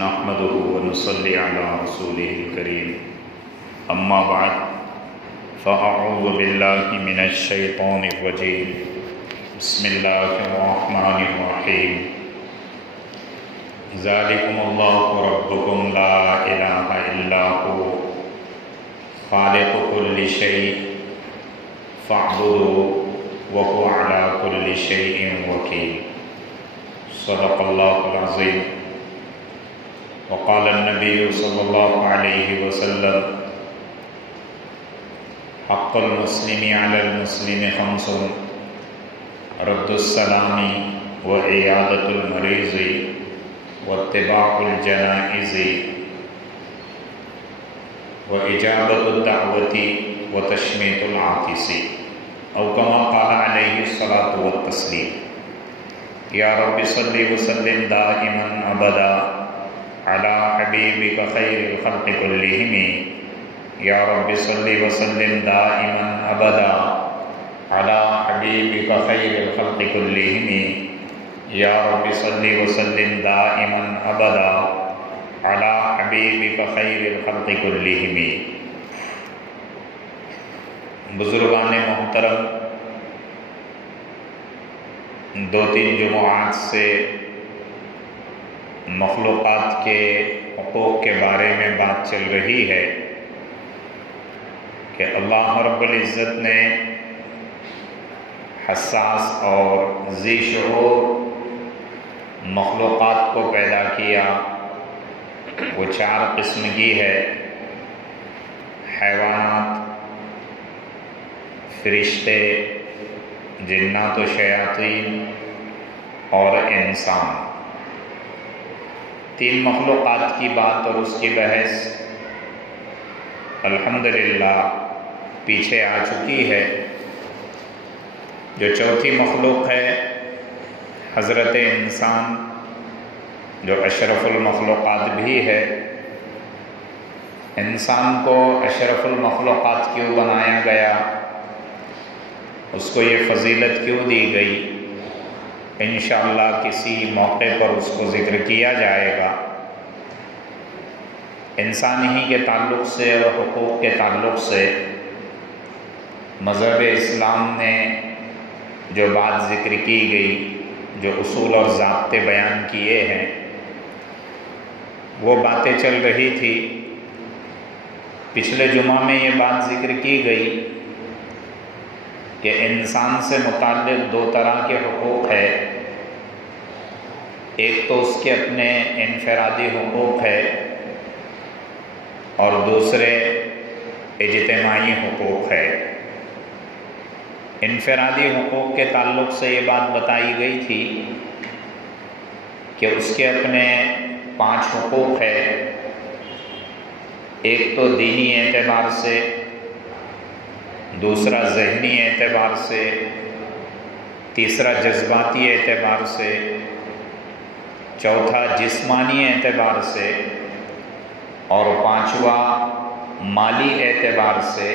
نحمده ونصلي على رسوله الكريم اما بعد فاعوذ بالله من الشيطان الرجيم بسم الله الرحمن الرحيم ذلكم الله ربكم لا اله الا هو خالق كل شيء فاعبدوه وهو على كل شيء وكيل صدق الله العظيم وقال النبي صلى الله عليه وسلم حق المسلم على المسلم خمس رد السلام وعيادة المريض واتباع الجنائز وإجابة الدعوة وتشميت العاطس أو كما قال عليه الصلاة والتسليم یا رب صلی وسلم دائما ابدا علی حبیبک خیر الخلق کلہم یا رب صلی وسلم دائما ابدا علی حبیبک خیر الخلق کلہم یا رب صلی وسلم دائما ابدا علی حبیبک خیر الخلق کلہم۔ بزرگان محترم، دو تین جمعات سے مخلوقات کے حقوق کے بارے میں بات چل رہی ہے کہ اللہ رب العزت نے حساس اور ذی شعور مخلوقات کو پیدا کیا۔ وہ چار قسم کی ہے: حیوانات، فرشتے، جنات و شیاطین اور انسان۔ تین مخلوقات کی بات اور اس کی بحث الحمدللہ پیچھے آ چکی ہے۔ جو چوتھی مخلوق ہے حضرت انسان، جو اشرف المخلوقات بھی ہے۔ انسان کو اشرف المخلوقات کیوں بنایا گیا؟ اس کو یہ فضیلت کیوں دی گئی؟ انشاءاللہ کسی موقع پر اس کو ذکر کیا جائے گا۔ انسان ہی کے تعلق سے اور حقوق کے تعلق سے مذہب اسلام نے جو بات ذکر کی گئی، جو اصول اور ضابطے بیان کیے ہیں، وہ باتیں چل رہی تھی۔ پچھلے جمعہ میں یہ بات ذکر کی گئی کہ انسان سے متعلق دو طرح کے حقوق ہے۔ ایک تو اس کے اپنے انفرادی حقوق ہے اور دوسرے اجتماعی حقوق ہے۔ انفرادی حقوق کے تعلق سے یہ بات بتائی گئی تھی کہ اس کے اپنے 5 حقوق ہے۔ ایک تو دینی اعتبار سے، دوسرا ذہنی اعتبار سے، تیسرا جذباتی اعتبار سے، چوتھا جسمانی اعتبار سے، اور 5واں مالی اعتبار سے۔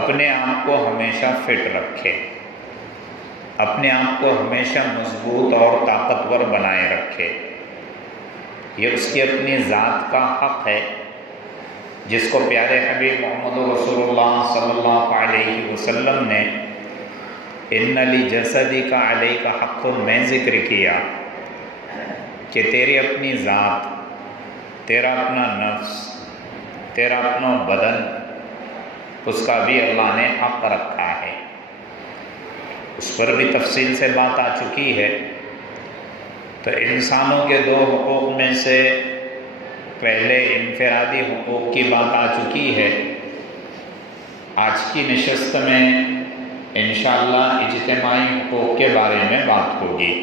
اپنے آپ کو ہمیشہ فٹ رکھے، اپنے آپ کو ہمیشہ مضبوط اور طاقتور بنائے رکھے۔ یہ اس کی اپنی ذات کا حق ہے، جس کو پیارے حبیب محمد رسول اللہ صلی اللہ علیہ وسلم نے ان لجسدک علیک حق میں ذکر کیا کہ تیری اپنی ذات، تیرا اپنا نفس، تیرا اپنا بدن، اس کا بھی اللہ نے حق رکھا ہے۔ اس پر بھی تفصیل سے بات آ چکی ہے۔ تو انسانوں کے 2 حقوق میں سے پہلے انفرادی حقوق کی بات آ چکی ہے۔ آج کی نشست میں انشاءاللہ اجتماعی حقوق کے بارے میں بات ہوگی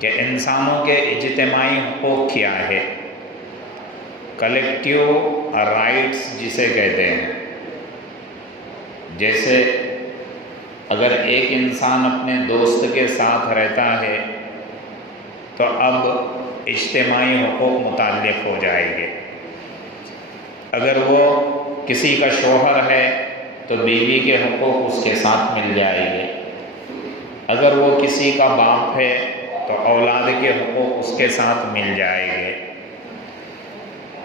کہ انسانوں کے اجتماعی حقوق کیا ہے، کلیکٹیو رائٹس جسے کہتے ہیں۔ جیسے اگر ایک انسان اپنے دوست کے ساتھ رہتا ہے تو اب اجتماعی حقوق متعلق ہو جائیں گے۔ اگر وہ کسی کا شوہر ہے تو بیوی کے حقوق اس کے ساتھ مل جائیں گے۔ اگر وہ کسی کا باپ ہے تو تو اولاد کے حقوق اس کے ساتھ مل جائیں گے۔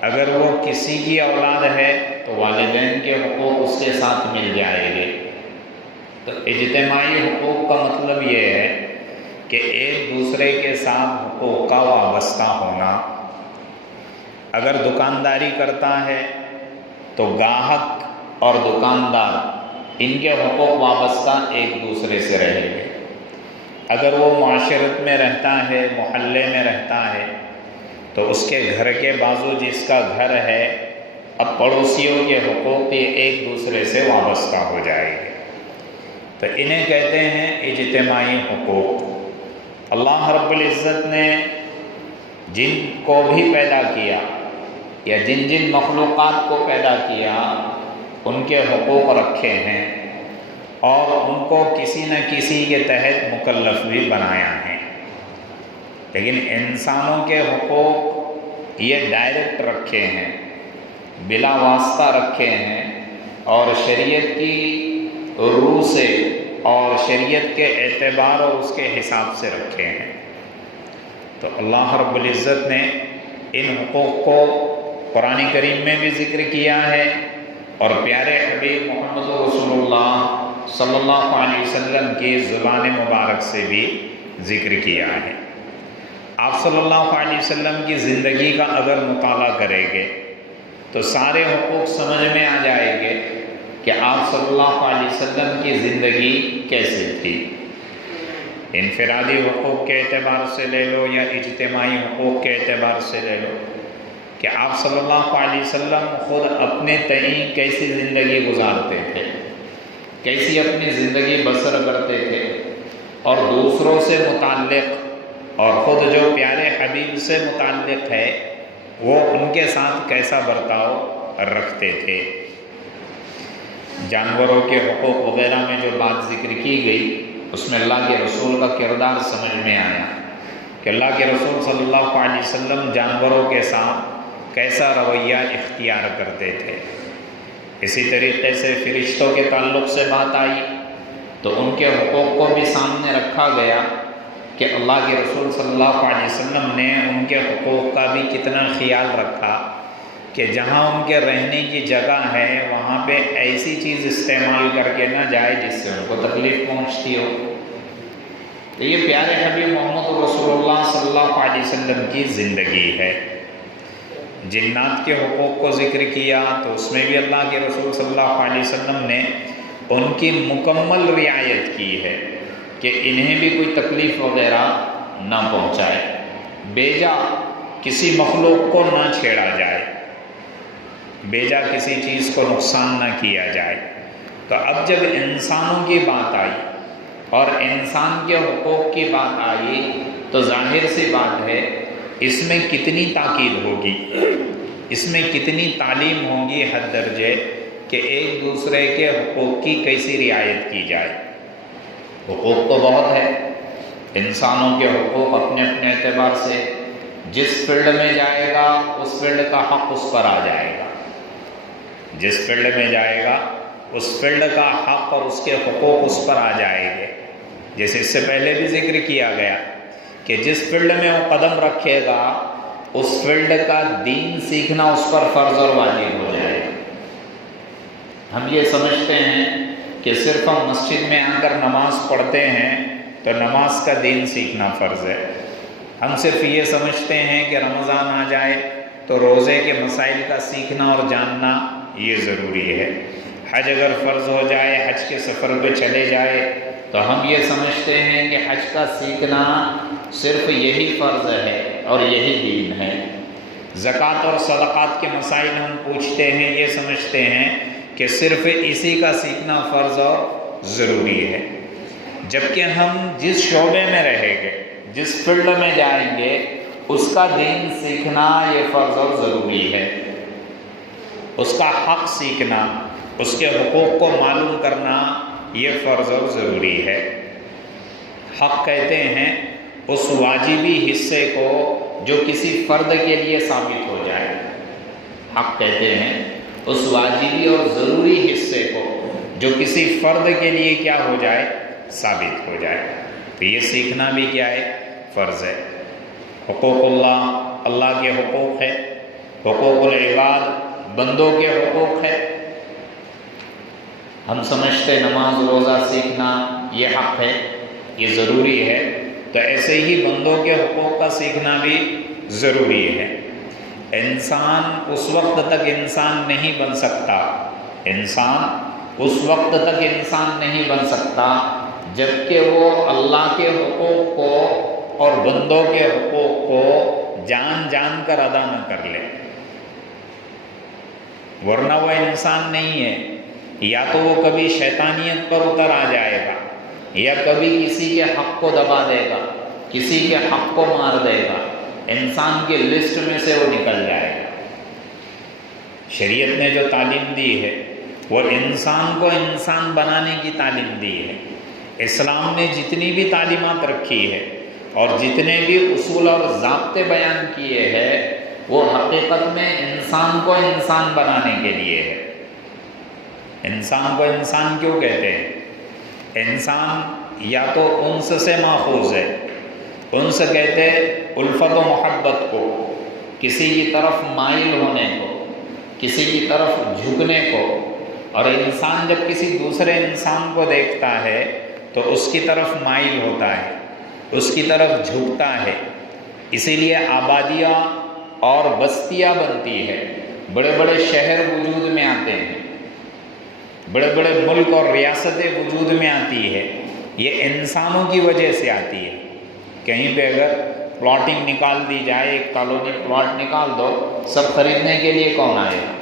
اگر وہ کسی کی اولاد ہے تو والدین کے حقوق اس کے ساتھ مل جائیں گے۔ تو اجتماعی حقوق کا مطلب یہ ہے کہ ایک دوسرے کے ساتھ حقوق کا وابستہ ہونا۔ اگر دکانداری کرتا ہے تو گاہک اور دکاندار ان کے حقوق وابستہ ایک دوسرے سے رہیں گے۔ اگر وہ معاشرت میں رہتا ہے، محلے میں رہتا ہے، تو اس کے گھر کے بازو جس کا گھر ہے، اب پڑوسیوں کے حقوق یہ ایک دوسرے سے وابستہ ہو جائے گے۔ تو انہیں کہتے ہیں اجتماعی حقوق۔ اللہ رب العزت نے جن کو بھی پیدا کیا یا جن جن مخلوقات کو پیدا کیا ان کے حقوق رکھے ہیں اور ان کو کسی نہ کسی کے تحت مکلف بھی بنایا ہے۔ لیکن انسانوں کے حقوق یہ ڈائریکٹ رکھے ہیں، بلا واسطہ رکھے ہیں، اور شریعت کی روح سے اور شریعت کے اعتبار اور اس کے حساب سے رکھے ہیں۔ تو اللہ رب العزت نے ان حقوق کو قرآن کریم میں بھی ذکر کیا ہے اور پیارے حبیب محمد رسول اللہ صلی اللہ علیہ وسلم کی زبان مبارک سے بھی ذکر کیا ہے۔ آپ صلی اللہ علیہ وسلم کی زندگی کا اگر مطالعہ کریں گے تو سارے حقوق سمجھ میں آ جائیں گے کہ آپ صلی اللہ علیہ وسلم کی زندگی کیسی تھی۔ انفرادی حقوق کے اعتبار سے لے لو یا اجتماعی حقوق کے اعتبار سے لے لو کہ آپ صلی اللہ علیہ وسلم خود اپنے تئیں کیسی زندگی گزارتے تھے، کیسی اپنی زندگی بسر کرتے تھے، اور دوسروں سے متعلق اور خود جو پیارے حبیب سے متعلق ہے وہ ان کے ساتھ کیسا برتاؤ رکھتے تھے۔ جانوروں کے حقوق وغیرہ میں جو بات ذکر کی گئی اس میں اللہ کے رسول کا کردار سمجھ میں آیا کہ اللہ کے رسول صلی اللہ علیہ وسلم جانوروں کے ساتھ کیسا رویہ اختیار کرتے تھے۔ اسی طریقے سے فرشتوں کے تعلق سے بات آئی تو ان کے حقوق کو بھی سامنے رکھا گیا کہ اللہ کے رسول صلی اللہ علیہ وسلم نے ان کے حقوق کا بھی کتنا خیال رکھا کہ جہاں ان کے رہنے کی جگہ ہے وہاں پہ ایسی چیز استعمال کر کے نہ جائے جس سے ان کو تکلیف پہنچتی ہو۔ تو یہ پیارے حبیب محمد رسول اللہ صلی اللہ علیہ وسلم کی زندگی ہے۔ جنات کے حقوق کو ذکر کیا تو اس میں بھی اللہ کے رسول صلی اللہ علیہ وسلم نے ان کی مکمل رعایت کی ہے کہ انہیں بھی کوئی تکلیف وغیرہ نہ پہنچائے، بیجا کسی مخلوق کو نہ چھیڑا جائے، بیجا کسی چیز کو نقصان نہ کیا جائے۔ تو اب جب انسانوں کی بات آئی اور انسان کے حقوق کی بات آئی تو ظاہر سی بات ہے اس میں کتنی تاکید ہوگی، اس میں کتنی تعلیم ہوگی حد درجے کہ ایک دوسرے کے حقوق کی کیسی رعایت کی جائے۔ حقوق تو بہت ہے، انسانوں کے حقوق اپنے اپنے اعتبار سے، جس فیلڈ میں جائے گا اس فیلڈ کا حق اس پر آ جائے گا، جس فیلڈ میں جائے گا اس فیلڈ کا حق اور اس کے حقوق اس پر آ جائیں گے۔ جیسے اس سے پہلے بھی ذکر کیا گیا کہ جس فیلڈ میں وہ قدم رکھے گا اس فیلڈ کا دین سیکھنا اس پر فرض اور واجب ہو جائے گا۔ ہم یہ سمجھتے ہیں کہ صرف ہم مسجد میں آ کر نماز پڑھتے ہیں تو نماز کا دین سیکھنا فرض ہے۔ ہم صرف یہ سمجھتے ہیں کہ رمضان آ جائے تو روزے کے مسائل کا سیکھنا اور جاننا یہ ضروری ہے۔ حج اگر فرض ہو جائے، حج کے سفر پہ چلے جائے تو ہم یہ سمجھتے ہیں کہ حج کا سیکھنا صرف یہی فرض ہے اور یہی دین ہے۔ زکوٰۃ اور صدقات کے مسائل ہم پوچھتے ہیں، یہ سمجھتے ہیں کہ صرف اسی کا سیکھنا فرض اور ضروری ہے، جبکہ ہم جس شعبے میں رہیں گے، جس فیلڈ میں جائیں گے اس کا دین سیکھنا یہ فرض اور ضروری ہے۔ اس کا حق سیکھنا، اس کے حقوق کو معلوم کرنا یہ فرض اور ضروری ہے۔ حق کہتے ہیں اس واجبی حصے کو جو کسی فرد کے لیے ثابت ہو جائے، حق کہتے ہیں اس واجبی اور ضروری حصے کو جو کسی فرد کے لیے کیا ہو جائے، ثابت ہو جائے۔ تو یہ سیکھنا بھی کیا ہے، فرض ہے۔ حقوق اللہ اللہ کے حقوق ہے، حقوق العباد بندوں کے حقوق ہے۔ ہم سمجھتے نماز روزہ سیکھنا یہ حق ہے، یہ ضروری ہے، تو ایسے ہی بندوں کے حقوق کا سیکھنا بھی ضروری ہے۔ انسان اس وقت تک انسان نہیں بن سکتا، انسان اس وقت تک انسان نہیں بن سکتا جب کہ وہ اللہ کے حقوق کو اور بندوں کے حقوق کو جان جان کر ادا نہ کر لے، ورنہ وہ انسان نہیں ہے۔ یا تو وہ کبھی شیطانیت پر اتر آ جائے گا، یا کبھی کسی کے حق کو دبا دے گا، کسی کے حق کو مار دے گا، انسان کی لسٹ میں سے وہ نکل جائے گا۔ شریعت نے جو تعلیم دی ہے وہ انسان کو انسان بنانے کی تعلیم دی ہے۔ اسلام نے جتنی بھی تعلیمات رکھی ہے اور جتنے بھی اصول اور ضابطے بیان کیے ہیں وہ حقیقت میں انسان کو انسان بنانے کے لیے ہے۔ انسان کو انسان کیوں کہتے ہیں؟ انسان یا تو انس سے ماخوذ ہے، انس کہتے الفت و محبت کو، کسی کی طرف مائل ہونے کو، کسی کی طرف جھکنے کو، اور انسان جب کسی دوسرے انسان کو دیکھتا ہے تو اس کی طرف مائل ہوتا ہے، اس کی طرف جھکتا ہے۔ اسی لیے آبادیاں اور بستیاں بنتی ہے، بڑے بڑے شہر وجود میں آتے ہیں، بڑے بڑے ملک اور ریاستیں وجود میں آتی ہے، یہ انسانوں کی وجہ سے آتی ہے۔ کہیں پہ اگر پلاٹنگ نکال دی جائے، ایک کالونی پلاٹ نکال دو، سب خریدنے کے لیے کون آئے گا؟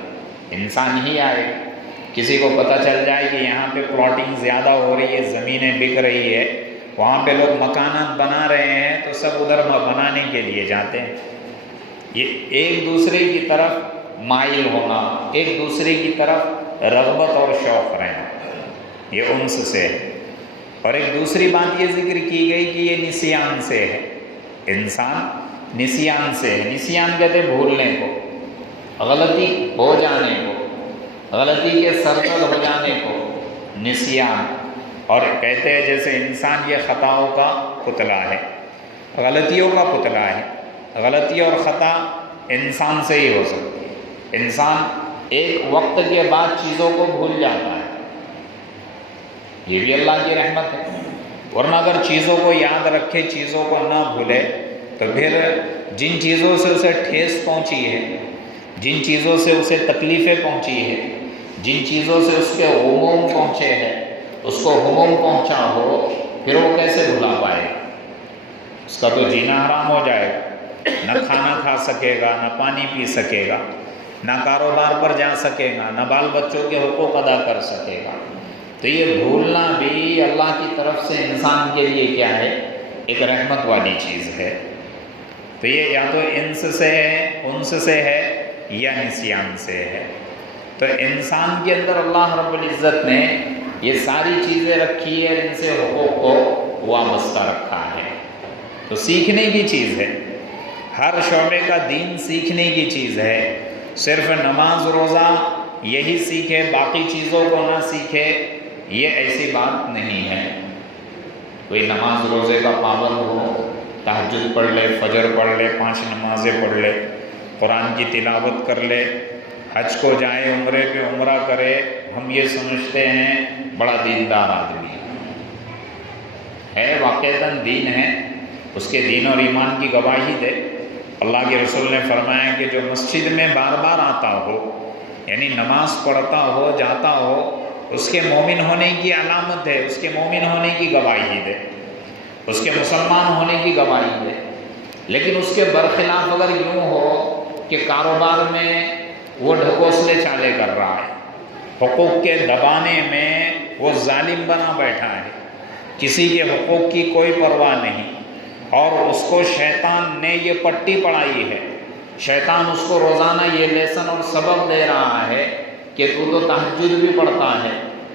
انسان ہی آئے گا۔ کسی کو پتہ چل جائے کہ یہاں پہ پلاٹنگ زیادہ ہو رہی ہے، زمینیں بک رہی ہے، وہاں پہ لوگ مکانات بنا رہے ہیں، تو سب ادھر بنانے کے لیے جاتے ہیں۔ یہ ایک دوسرے کی طرف مائل ہونا، ایک دوسرے کی طرف رغبت اور شوق رہنا، یہ انس سے ہے۔ اور ایک دوسری بات یہ ذکر کی گئی کہ یہ نسیان سے ہے، انسان نسیان سے ہے۔ نسیان کہتے ہیں بھولنے کو، غلطی ہو جانے کو، غلطی کے سرزد ہو جانے کو نسیان، اور کہتے ہیں جیسے انسان یہ خطاؤں کا پتلا ہے، غلطیوں کا پتلا ہے۔ غلطی اور خطا انسان سے ہی ہو سکتی ہے۔ انسان ایک وقت کے بعد چیزوں کو بھول جاتا ہے، یہ بھی اللہ کی رحمت ہے، ورنہ اگر چیزوں کو یاد رکھے، چیزوں کو نہ بھولے، تو پھر جن چیزوں سے اسے ٹھیس پہنچی ہے، جن چیزوں سے اسے تکلیفیں پہنچی ہے، جن چیزوں سے اس کے غموم پہنچے ہیں، اس کو غموم پہنچا ہو، پھر وہ کیسے بھلا پائے گا؟ اس کا تو جینا حرام ہو جائے گا، نہ کھانا کھا سکے گا، نہ پانی پی سکے گا، نہ کاروبار پر جا سکے گا، نہ بال بچوں کے حقوق ادا کر سکے گا۔ تو یہ بھولنا بھی اللہ کی طرف سے انسان کے لیے کیا ہے؟ ایک رحمت والی چیز ہے۔ تو یہ یا تو انس سے ہے، انس سے ہے، یا نسیان سے ہے۔ تو انسان کے اندر اللہ رب العزت نے یہ ساری چیزیں رکھی ہے، ان سے حقوق کو وابستہ رکھا ہے۔ تو سیکھنے کی چیز ہے، ہر شعبے کا دین سیکھنے کی چیز ہے۔ صرف نماز روزہ یہی سیکھے، باقی چیزوں کو نہ سیکھے، یہ ایسی بات نہیں ہے۔ کوئی نماز روزے کا پابند ہو، تہجد پڑھ لے، فجر پڑھ لے، 5 نمازیں پڑھ لے، قرآن کی تلاوت کر لے، حج کو جائے، عمرے پہ عمرہ کرے، ہم یہ سمجھتے ہیں بڑا دیندار آدمی ہے، واقعتاً دین ہے، اس کے دین اور ایمان کی گواہی دے۔ اللہ کے رسول نے فرمایا کہ جو مسجد میں بار بار آتا ہو، یعنی نماز پڑھتا ہو، جاتا ہو، اس کے مومن ہونے کی علامت ہے، اس کے مومن ہونے کی گواہی دے، اس کے مسلمان ہونے کی گواہی دے۔ لیکن اس کے برخلاف اگر یوں ہو کہ کاروبار میں وہ ڈھکوسلے چالے کر رہا ہے، حقوق کے دبانے میں وہ ظالم بنا بیٹھا ہے، کسی کے حقوق کی کوئی پرواہ نہیں، اور اس کو شیطان نے یہ پٹی پڑھائی ہے، شیطان اس کو روزانہ یہ لیسن اور سبق دے رہا ہے کہ تو تہجد بھی پڑھتا ہے،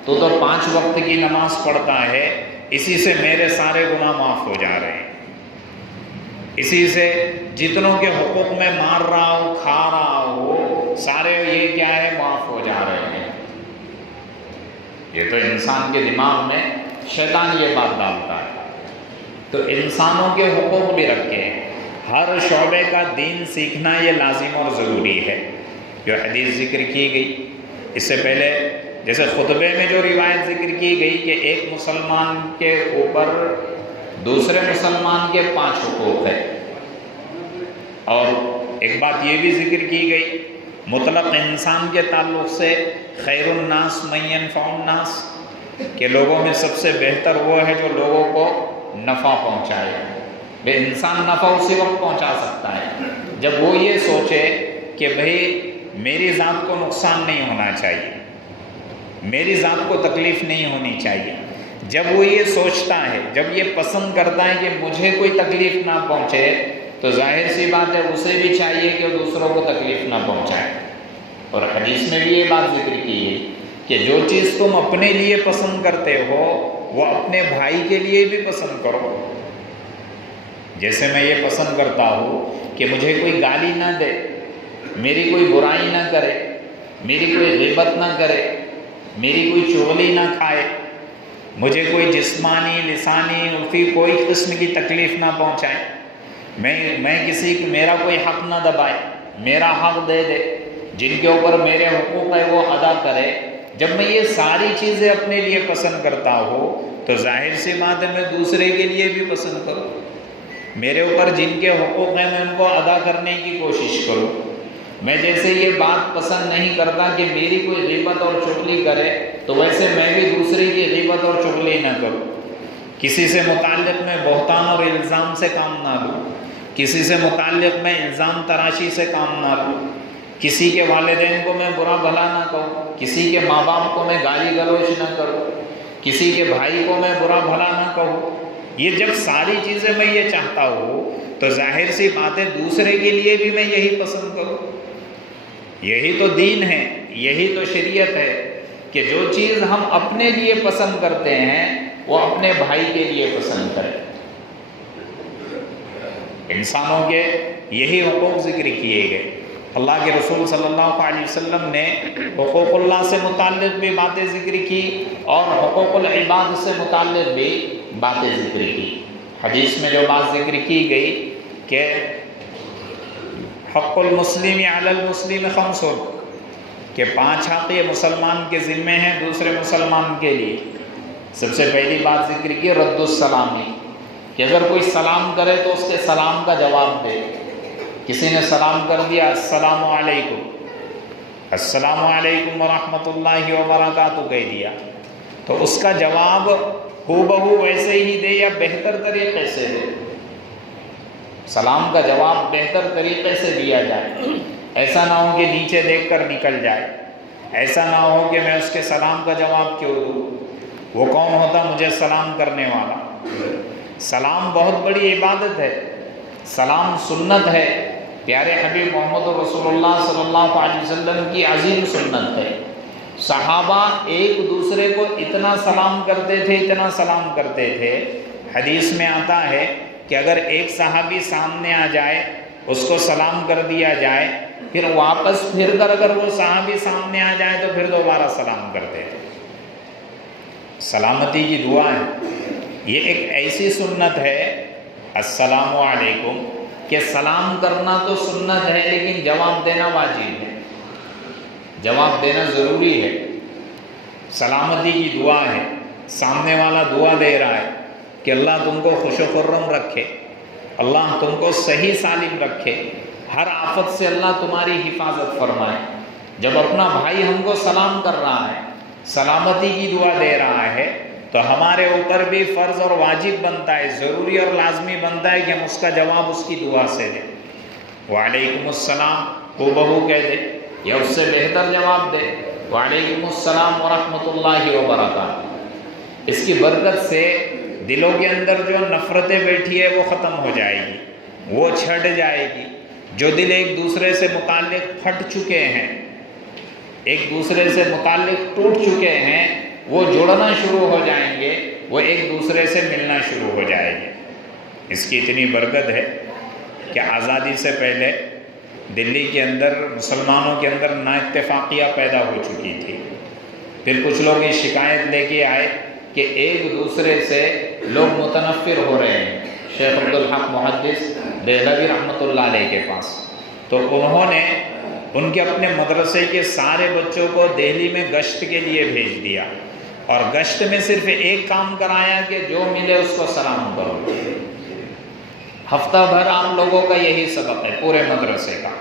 تو 5 وقت کی نماز پڑھتا ہے، اسی سے میرے سارے گناہ معاف ہو جا رہے ہیں، اسی سے جتنوں کے حقوق میں مار رہا ہوں، کھا رہا ہوں، سارے یہ کیا ہے؟ معاف ہو جا رہے ہیں۔ یہ تو انسان کے دماغ میں شیطان یہ بات ڈالتا ہے۔ تو انسانوں کے حقوق بھی رکھے ہیں۔ ہر شعبے کا دین سیکھنا یہ لازم اور ضروری ہے۔ جو حدیث ذکر کی گئی اس سے پہلے، جیسے خطبے میں جو روایت ذکر کی گئی کہ ایک مسلمان کے اوپر دوسرے مسلمان کے 5 حقوق ہیں، اور ایک بات یہ بھی ذکر کی گئی مطلق انسان کے تعلق سے، خیر الناس من ينفع الناس، کہ لوگوں میں سب سے بہتر وہ ہے جو لوگوں کو نفع پہنچائے۔ بے انسان نفع اسی وقت پہنچا سکتا ہے جب وہ یہ سوچے کہ بھئی میری ذات کو نقصان نہیں ہونا چاہیے، میری ذات کو تکلیف نہیں ہونی چاہیے۔ جب وہ یہ سوچتا ہے، جب یہ پسند کرتا ہے کہ مجھے کوئی تکلیف نہ پہنچے، تو ظاہر سی بات ہے اسے بھی چاہیے کہ وہ دوسروں کو تکلیف نہ پہنچائے۔ اور حدیث میں بھی یہ بات ذکر کی ہے کہ جو چیز تم اپنے لیے پسند کرتے ہو وہ اپنے بھائی کے لیے بھی پسند کرو۔ جیسے میں یہ پسند کرتا ہوں کہ مجھے کوئی گالی نہ دے، میری کوئی برائی نہ کرے، میری کوئی غیبت نہ کرے، میری کوئی چغلی نہ کھائے، مجھے کوئی جسمانی، لسانی، عرفی کوئی قسم کی تکلیف نہ پہنچائے، میں کسی کو میرا کوئی حق نہ دبائے، میرا حق دے دے، جن کے اوپر میرے حقوق ہے وہ ادا کرے۔ جب میں یہ ساری چیزیں اپنے لیے پسند کرتا ہوں تو ظاہر سی بات ہے میں دوسرے کے لیے بھی پسند کروں، میرے اوپر جن کے حقوق ہیں میں ان کو ادا کرنے کی کوشش کروں۔ میں جیسے یہ بات پسند نہیں کرتا کہ میری کوئی غیبت اور چغلی کرے، تو ویسے میں بھی دوسرے کی غیبت اور چغلی نہ کروں۔ کسی سے متعلق میں بہتان اور الزام سے کام نہ لوں، کسی سے متعلق میں الزام تراشی سے کام نہ لوں، کسی کے والدین کو میں برا بھلا نہ کہوں، کسی کے ماں باپ کو میں گالی گلوچ نہ کروں، کسی کے بھائی کو میں برا بھلا نہ کہوں۔ یہ جب ساری چیزیں میں یہ چاہتا ہوں تو ظاہر سی بات ہے دوسرے کے لیے بھی میں یہی پسند کروں۔ یہی تو دین ہے، یہی تو شریعت ہے کہ جو چیز ہم اپنے لیے پسند کرتے ہیں وہ اپنے بھائی کے لیے پسند کریں۔ انسانوں کے یہی حقوق ذکر کیے گئے۔ اللہ کے رسول صلی اللہ علیہ وسلم نے حقوق اللہ سے متعلق بھی باتیں ذکر کی اور حقوق العباد سے متعلق بھی باتیں ذکر کی۔ حدیث میں جو بات ذکر کی گئی کہ حق المسلم علی المسلم 5، کہ 5 حق یہ مسلمان کے ذمے ہیں دوسرے مسلمان کے لیے۔ سب سے پہلی بات ذکر کی رد السلامی، کہ اگر کوئی سلام کرے تو اس کے سلام کا جواب دے۔ کسی نے سلام کر دیا السلام علیکم، السلام علیکم ورحمۃ اللہ وبرکاتہ کہہ دیا، تو اس کا جواب ہو بہو ویسے ہی دے یا بہتر طریقے سے دے۔ سلام کا جواب بہتر طریقے سے دیا جائے، ایسا نہ ہو کہ نیچے دیکھ کر نکل جائے، ایسا نہ ہو کہ میں اس کے سلام کا جواب کیوں دوں، وہ کون ہوتا مجھے سلام کرنے والا۔ سلام بہت بڑی عبادت ہے، سلام سنت ہے، پیارے حبیب محمد رسول اللہ صلی اللہ علیہ وسلم کی عظیم سنت ہے۔ صحابہ ایک دوسرے کو اتنا سلام کرتے تھے، اتنا سلام کرتے تھے، حدیث میں آتا ہے کہ اگر ایک صحابی سامنے آ جائے اس کو سلام کر دیا جائے، پھر واپس پھر کر اگر وہ صحابی سامنے آ جائے تو پھر دوبارہ سلام کرتے تھے۔ سلامتی کی دعا ہے، یہ ایک ایسی سنت ہے السلام علیکم کہ سلام کرنا تو سنت ہے لیکن جواب دینا واجب ہے، جواب دینا ضروری ہے۔ سلامتی کی دعا ہے، سامنے والا دعا دے رہا ہے کہ اللہ تم کو خوش و خرم رکھے، اللہ تم کو صحیح سالم رکھے، ہر آفت سے اللہ تمہاری حفاظت فرمائے۔ جب اپنا بھائی ہم کو سلام کر رہا ہے، سلامتی کی دعا دے رہا ہے، تو ہمارے اوپر بھی فرض اور واجب بنتا ہے، ضروری اور لازمی بنتا ہے کہ ہم اس کا جواب اس کی دعا سے دیں۔ وعلیکم السلام ہو بہو کہہ دے یا اس سے بہتر جواب دے، وعلیکم السلام ورحمۃ اللہ وبرکاتہ۔ اس کی برکت سے دلوں کے اندر جو نفرتیں بیٹھی ہے وہ ختم ہو جائے گی، وہ چھٹ جائے گی۔ جو دل ایک دوسرے سے متعلق پھٹ چکے ہیں، ایک دوسرے سے متعلق ٹوٹ چکے ہیں، وہ جڑنا شروع ہو جائیں گے، وہ ایک دوسرے سے ملنا شروع ہو جائیں گے۔ اس کی اتنی برکت ہے کہ آزادی سے پہلے دلی کے اندر مسلمانوں کے اندر نا اتفاقیہ پیدا ہو چکی تھی۔ پھر کچھ لوگ یہ شکایت لے کے آئے کہ ایک دوسرے سے لوگ متنفر ہو رہے ہیں، شیخ عبدالحق محدث دہلوی رحمۃ اللہ علیہ کے پاس، تو انہوں نے ان کے اپنے مدرسے کے سارے بچوں کو دہلی میں گشت کے لیے بھیج دیا، اور گشت میں صرف ایک کام کرایا کہ جو ملے اس کو سلام کرو۔ ہفتہ بھر آپ لوگوں کا یہی سبق ہے پورے مدرسے کا،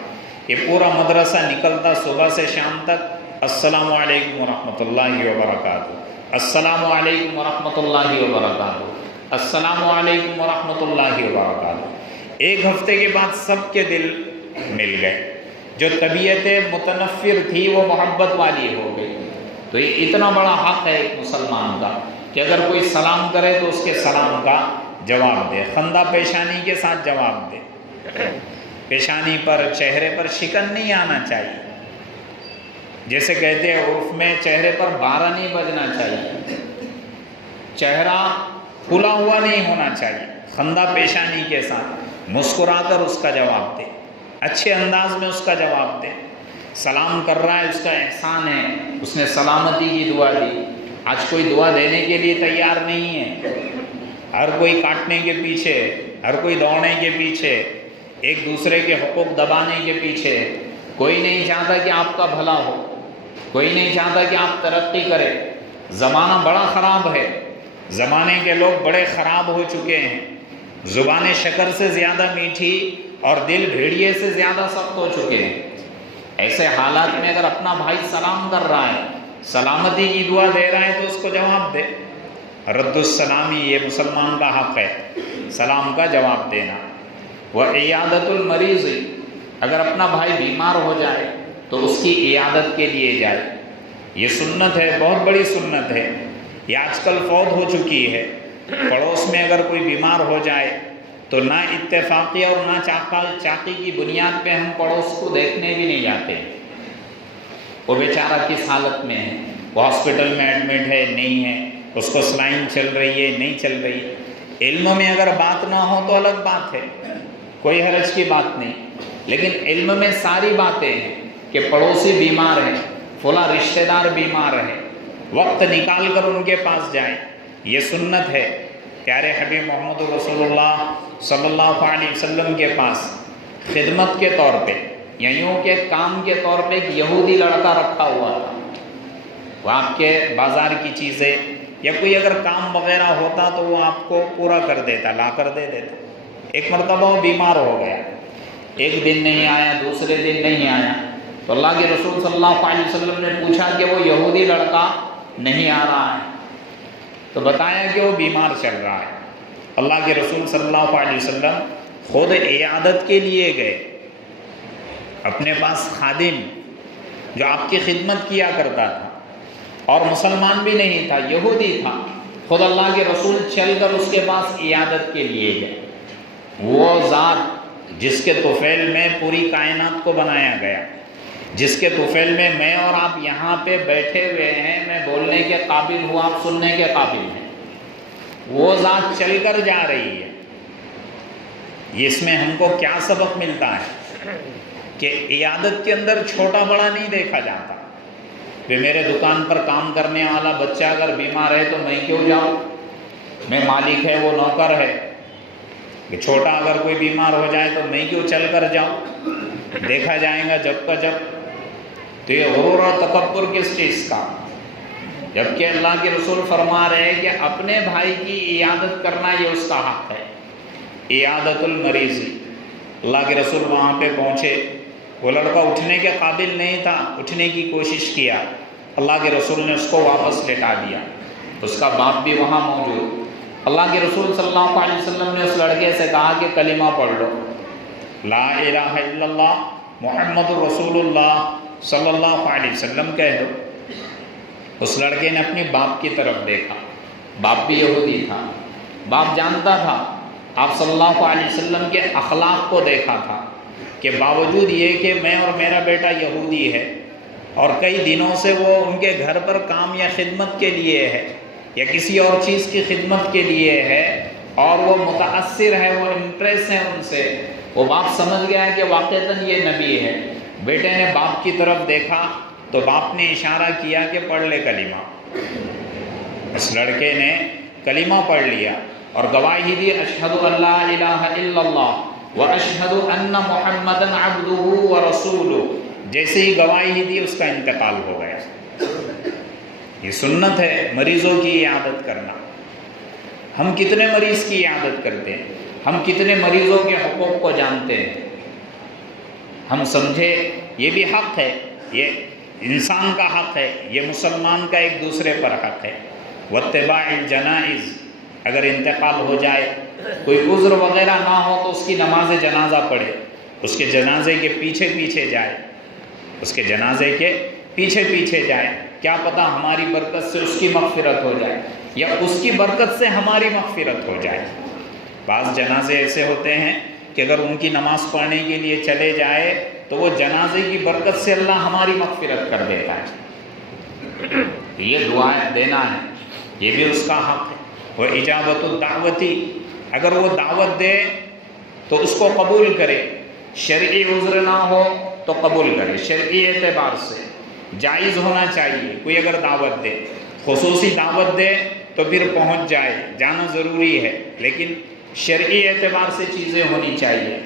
کہ پورا مدرسہ نکلتا صبح سے شام تک السلام علیکم ورحمۃ اللہ وبرکاتہ، السلام علیکم ورحمۃ اللہ وبرکاتہ، السلام علیکم ورحمۃ اللہ وبرکاتہ۔ ایک ہفتے کے بعد سب کے دل مل گئے، جو طبیعت متنفر تھی وہ محبت والی ہو گئی۔ تو یہ اتنا بڑا حق ہے ایک مسلمان کا کہ اگر کوئی سلام کرے تو اس کے سلام کا جواب دے، خندہ پیشانی کے ساتھ جواب دے۔ پیشانی پر، چہرے پر شکن نہیں آنا چاہیے، جیسے کہتے ہیں عرف میں چہرے پر 12 نہیں بجنا چاہیے، چہرہ پھلا ہوا نہیں ہونا چاہیے، خندہ پیشانی کے ساتھ مسکرا کر اس کا جواب دے، اچھے انداز میں اس کا جواب دے۔ سلام کر رہا ہے، اس کا احسان ہے، اس نے سلامتی کی دعا دی۔ آج کوئی دعا دینے کے لیے تیار نہیں ہے، ہر کوئی کاٹنے کے پیچھے، ہر کوئی دوڑنے کے پیچھے، ایک دوسرے کے حقوق دبانے کے پیچھے۔ کوئی نہیں چاہتا کہ آپ کا بھلا ہو، کوئی نہیں چاہتا کہ آپ ترقی کرے۔ زمانہ بڑا خراب ہے، زمانے کے لوگ بڑے خراب ہو چکے ہیں، زبان شکر سے زیادہ میٹھی اور دل بھیڑیے سے زیادہ سخت ہو چکے ہیں۔ ایسے حالات میں اگر اپنا بھائی سلام کر رہا ہے، سلامتی کی دعا دے رہا ہے، تو اس کو جواب دے۔ رد السلامی یہ مسلمان کا حق ہے، سلام کا جواب دینا۔ وعیادت المریض، اگر اپنا بھائی بیمار ہو جائے تو اس کی عیادت کے لیے جائے، یہ سنت ہے، بہت بڑی سنت ہے۔ یہ آج کل فوت ہو چکی ہے۔ پڑوس میں اگر کوئی بیمار ہو جائے تو نہ اتفاقی اور نہ چاقی کی بنیاد پہ ہم پڑوس کو دیکھنے بھی نہیں جاتے۔ وہ بیچارہ کس حالت میں ہے، وہ ہاسپٹل میں ایڈمٹ ہے نہیں ہے، اس کو سلائن چل رہی ہے نہیں چل رہی۔ علم میں اگر بات نہ ہو تو الگ بات ہے، کوئی حرج کی بات نہیں، لیکن علم میں ساری باتیں ہیں کہ پڑوسی بیمار ہے، فلاں رشتہ دار بیمار ہے، وقت نکال کر ان کے پاس جائیں، یہ سنت ہے۔ پیارے حبیب محمد رسول اللہ صلی اللہ علیہ وسلم کے پاس خدمت کے طور پہ یا یوں کہ کام کے طور پہ ایک یہودی لڑکا رکھا ہوا تھا۔ وہ آپ کے بازار کی چیزیں یا کوئی اگر کام وغیرہ ہوتا تو وہ آپ کو پورا کر دیتا، لا کر دے دیتا۔ ایک مرتبہ وہ بیمار ہو گیا، ایک دن نہیں آیا، دوسرے دن نہیں آیا، تو اللہ کے رسول صلی اللہ علیہ وسلم نے پوچھا کہ وہ یہودی لڑکا نہیں آ رہا ہے، تو بتایا کہ وہ بیمار چل رہا ہے۔ اللہ کے رسول صلی اللہ علیہ وسلم خود عیادت کے لیے گئے، اپنے پاس خادم جو آپ کی خدمت کیا کرتا تھا اور مسلمان بھی نہیں تھا، یہودی تھا، خود اللہ کے رسول چل کر اس کے پاس عیادت کے لیے گئے۔ وہ ذات جس کے طفیل میں پوری کائنات کو بنایا گیا، جس کے طفیل میں میں اور آپ یہاں پہ بیٹھے ہوئے ہیں، میں بولنے کے قابل ہوں، آپ سننے کے قابل ہیں، وہ ذات چل کر جا رہی ہے۔ اس میں ہم کو کیا سبق ملتا ہے کہ عیادت کے اندر چھوٹا بڑا نہیں دیکھا جاتا کہ میرے دکان پر کام کرنے والا بچہ اگر بیمار ہے تو میں کیوں جاؤں، میں مالک ہے وہ نوکر ہے، کہ چھوٹا اگر کوئی بیمار ہو جائے تو میں کیوں چل کر جاؤں، دیکھا جائے گا جب کا جب۔ تو یہ غرور اور تکبر کس چیز کا، جبکہ اللہ کے رسول فرما رہے ہیں کہ اپنے بھائی کی عیادت کرنا یہ اس کا حق ہے۔ عیادت المریض، اللہ کے رسول وہاں پہ پہنچے، وہ لڑکا اٹھنے کے قابل نہیں تھا، اٹھنے کی کوشش کیا، اللہ کے رسول نے اس کو واپس لٹا دیا، اس کا باپ بھی وہاں موجود۔ اللہ کے رسول صلی اللہ علیہ وسلم نے اس لڑکے سے کہا کہ کلمہ پڑھ لو، لا الہ الا اللہ محمد رسول اللہ صلی اللہ علیہ وسلم کہہ دو۔ اس لڑکے نے اپنے باپ کی طرف دیکھا، باپ بھی یہودی تھا، باپ جانتا تھا، آپ صلی اللہ علیہ وسلم کے اخلاق کو دیکھا تھا کہ باوجود یہ کہ میں اور میرا بیٹا یہودی ہے اور کئی دنوں سے وہ ان کے گھر پر کام یا خدمت کے لیے ہے یا کسی اور چیز کی خدمت کے لیے ہے اور وہ متاثر ہے، وہ امپریس ہے ان سے، وہ باپ سمجھ گیا ہے کہ واقعتاً یہ نبی ہے۔ بیٹے نے باپ کی طرف دیکھا تو باپ نے اشارہ کیا کہ پڑھ لے کلمہ۔ اس لڑکے نے کلمہ پڑھ لیا، اور گواہی دی اشہد ان لا الہ الا اللہ و اشہد ان محمدن عبدہ و رسولہ، جیسے ہی گواہی دی اس کا انتقال ہو گیا۔ یہ سنت ہے مریضوں کی عیادت کرنا۔ ہم کتنے مریض کی عیادت کرتے ہیں، ہم کتنے مریضوں کے حقوق کو جانتے ہیں۔ ہم سمجھے یہ بھی حق ہے، یہ انسان کا حق ہے، یہ مسلمان کا ایک دوسرے پر حق ہے۔ واتباع الجنائز، اگر انتقال ہو جائے، کوئی عذر وغیرہ نہ ہو تو اس کی نماز جنازہ پڑھے، اس کے جنازے کے پیچھے پیچھے جائے، اس کے جنازے کے پیچھے پیچھے جائے، کیا پتہ ہماری برکت سے اس کی مغفرت ہو جائے یا اس کی برکت سے ہماری مغفرت ہو جائے۔ بعض جنازے ایسے ہوتے ہیں کہ اگر ان کی نماز پڑھنے کے لیے چلے جائے تو وہ جنازے کی برکت سے اللہ ہماری مغفرت کر دیتا ہے۔ یہ دعائیں دینا ہے، یہ بھی اس کا حق ہے۔ وہ اجابت الدعوتی، اگر وہ دعوت دے تو اس کو قبول کرے، شرعی عذر نہ ہو تو قبول کرے، شرعی اعتبار سے جائز ہونا چاہیے۔ کوئی اگر دعوت دے، خصوصی دعوت دے تو پھر پہنچ جائے، جانا ضروری ہے، لیکن شرعی اعتبار سے چیزیں ہونی چاہیے۔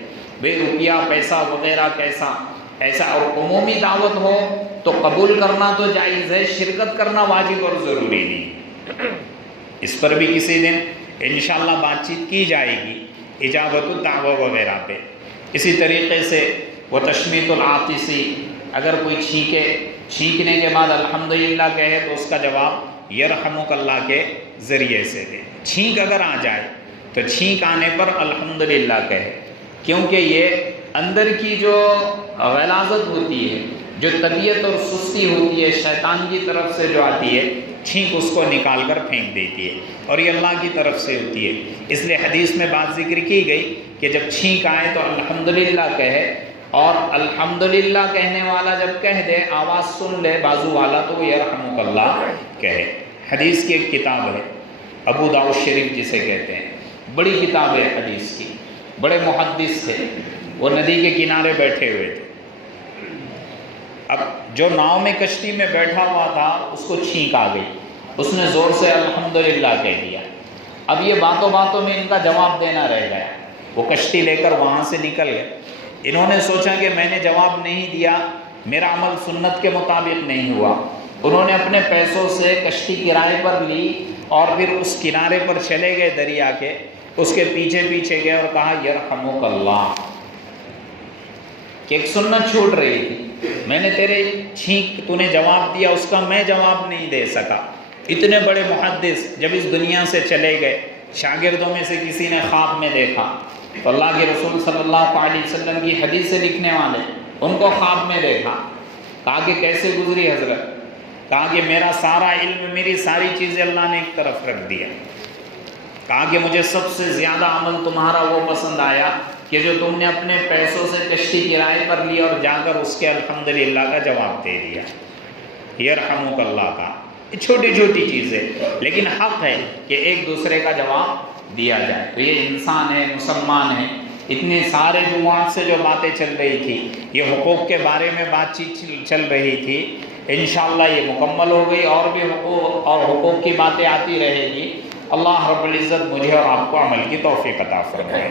بے روپیہ پیسہ وغیرہ کیسا ایسا، اور عمومی دعوت ہو تو قبول کرنا تو جائز ہے، شرکت کرنا واجب اور ضروری نہیں۔ اس پر بھی کسی دن انشاءاللہ بات چیت کی جائے گی، اجابت الدعوہ وغیرہ پہ۔ اسی طریقے سے وہ تشمیت العاطسی، اگر کوئی چھینکے، چھینکنے کے بعد الحمدللہ کہے تو اس کا جواب یرحمک اللہ کے ذریعے سے دے۔ چھینک اگر آ جائے تو چھینک آنے پر الحمدللہ کہے، کیونکہ یہ اندر کی جو غلاظت ہوتی ہے، جو طبیعت اور سستی ہوتی ہے شیطان کی طرف سے جو آتی ہے، چھینک اس کو نکال کر پھینک دیتی ہے، اور یہ اللہ کی طرف سے ہوتی ہے۔ اس لیے حدیث میں بات ذکر کی گئی کہ جب چھینک آئے تو الحمدللہ کہے، اور الحمدللہ کہنے والا جب کہہ دے، آواز سن لے بازو والا، تو وہ یرحمک اللہ کہے۔ حدیث کی ایک کتاب ہے ابو داؤد شریف جسے کہتے ہیں، بڑی کتاب ہے حدیث کی، بڑے محدث تھے، وہ ندی کے کنارے بیٹھے ہوئے تھے۔ اب جو ناؤ میں کشتی میں بیٹھا ہوا تھا اس کو چھینک آ گئی، اس نے زور سے الحمدللہ کہہ دیا۔ اب یہ باتوں باتوں میں ان کا جواب دینا رہ گیا، وہ کشتی لے کر وہاں سے نکل گئے۔ انہوں نے سوچا کہ میں نے جواب نہیں دیا، میرا عمل سنت کے مطابق نہیں ہوا۔ انہوں نے اپنے پیسوں سے کشتی کرائے پر لی اور پھر اس کنارے پر چلے گئے دریا کے، اس کے پیچھے پیچھے گئے اور کہا یرحمک اللہ، کہ ایک سنت چھوٹ رہی تھی، میں نے تیرے چھینک تو نے جواب دیا، اس کا میں جواب نہیں دے سکا۔ اتنے بڑے محدث جب اس دنیا سے چلے گئے، شاگردوں میں سے کسی نے خواب میں دیکھا تو اللہ کے رسول صلی اللہ علیہ وسلم کی حدیث سے لکھنے والے، ان کو خواب میں دیکھا، کہا کہ کیسے گزری حضرت؟ کہا کہ میرا سارا علم، میری ساری چیزیں اللہ نے ایک طرف رکھ دیا۔ کہا کہ مجھے سب سے زیادہ عمل تمہارا وہ پسند آیا کہ جو تم نے اپنے پیسوں سے کشتی کرائے پر لی اور جا کر اس کے الحمدللہ کا جواب دے دیا، یرحمک اللہ کا۔ یہ چھوٹی چھوٹی چیزیں، لیکن حق ہے کہ ایک دوسرے کا جواب دیا جائے۔ تو یہ انسان ہے، مسلمان ہے، اتنے سارے جمعات سے جو باتیں چل رہی تھی، یہ حقوق کے بارے میں بات چیت چل رہی تھی، انشاءاللہ یہ مکمل ہو گئی، اور بھی حقوق اور حقوق کی باتیں آتی رہے گی۔ اللہ رب العزت مجھے اور آپ کو عمل کی توفیق عطا فرمائے۔